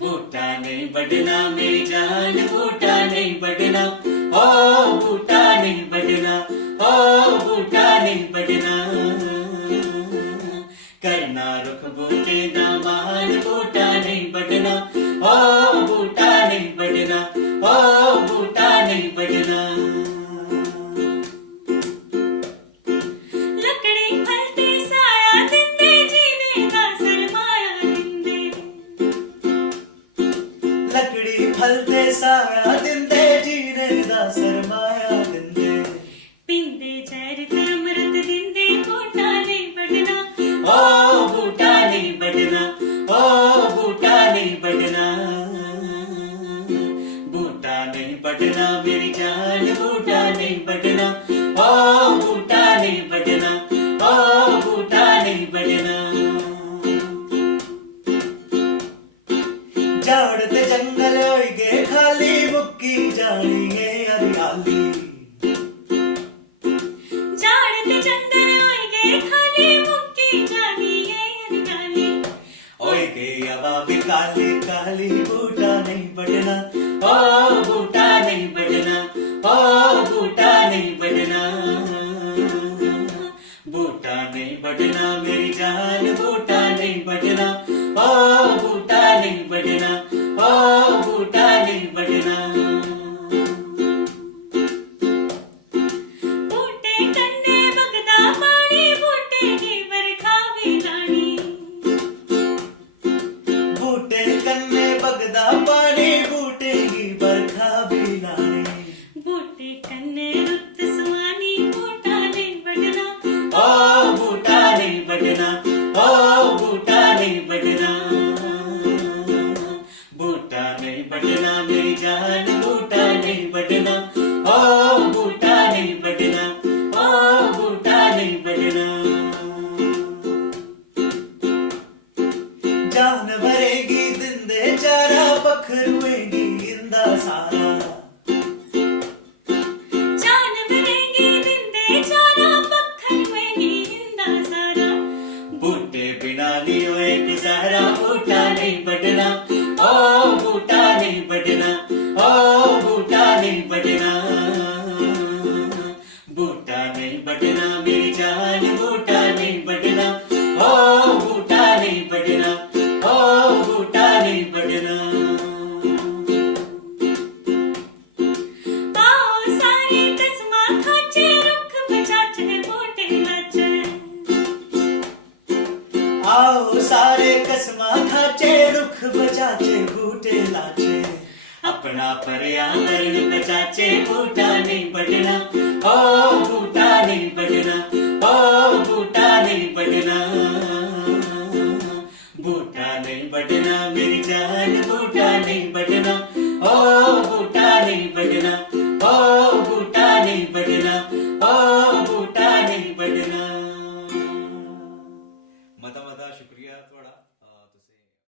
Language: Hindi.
बूटा नहीं बढ़ना मेरी जान, बूटा नहीं बढ़ना, ओ बूटा नहीं बढ़ना, ओ बूटा नहीं बढ़ना। करना रुख बूटे दा मान, बूटा नहीं बढ़ना, ओ बूटा नहीं बढ़ना, ओ बूटा नहीं बढ़ना। लकड़ी फलते साया दिंदे जीने दा सरमाया दिंदे, पिंदे जहर ते अमृत दिंदे, बूटा नहीं बढ़ना, ओ बूटा नहीं बढ़ना, ओ बूटा नहीं बढ़ना। बूटा नहीं बढ़ना मेरी जान, बूटा नहीं बढ़ना, ओ बूटा नहीं बढ़ना, ओ बूटा नहीं बढ़ना। झाड़ ते जंगल होई गए खाली, मुक्की जानी है हरियाली। झाड़ ते जंगल होई गए खाली, मुक्की जानी है हरियाली। होई गई हवा भी काली काली, बूटा नहीं बढ़ना, ओ बूटा नहीं बढ़ना, ओ बूटा नहीं बढ़ना। बूटा नहीं बढ़ना मेरी जान, बूटा नहीं बढ़ना, ओ बूटा नहीं बढ़ना, ओ बूटा नहीं बढ़ना। बूटे कन्ने बगदा पानी, बूटे दी बरखा भी लानी। बूटे कन्ने बगदा पानी, बूटे की बरखा भी लानी। बूटे कन्ने रुत सुहानी, बूटा नहीं बढ़ना, ओ बूटा नहीं बढ़ना, ओ बूटा नहीं बढ़ना। बूटा नहीं बढ़ना मेरी जान, बूटा नहीं बढ़ना, ओ बूटा नहीं बढ़ना, ओ बूटा नहीं बढ़ना। जान भरेगी दिंदे चारा, पखरुएगी इंदा सारा। जान भरेगी दिंदे चारा, पखरुएगी इंदा सारा। बूटे बिना नहीं होए गुजारा, बूटा नहीं बढ़ना, ओ बूटा नहीं बढ़ना, ओ बूटा नहीं बढ़ना। बूटा नहीं बढ़ना मेरी जान, बूटा नहीं बढ़ना, ओ बूटा नहीं बढ़ना, ओ बूटा नहीं बढ़ना। आओ सारे कसमा खाचे, रुख बचाचे बूटे लाचे। आओ सारे कसमा खाचे, रुख बचाचे बूटे लाचे। अपना पर्यावरण बचाचे, बूटा नहीं बढ़ना, ओ बूटा नहीं बढ़ना, ओ बूटा नहीं बढ़ना। बूटा नहीं बढ़ना मेरी जान, बूटा नहीं बढ़ना, ओ बूटा नहीं बढ़ना,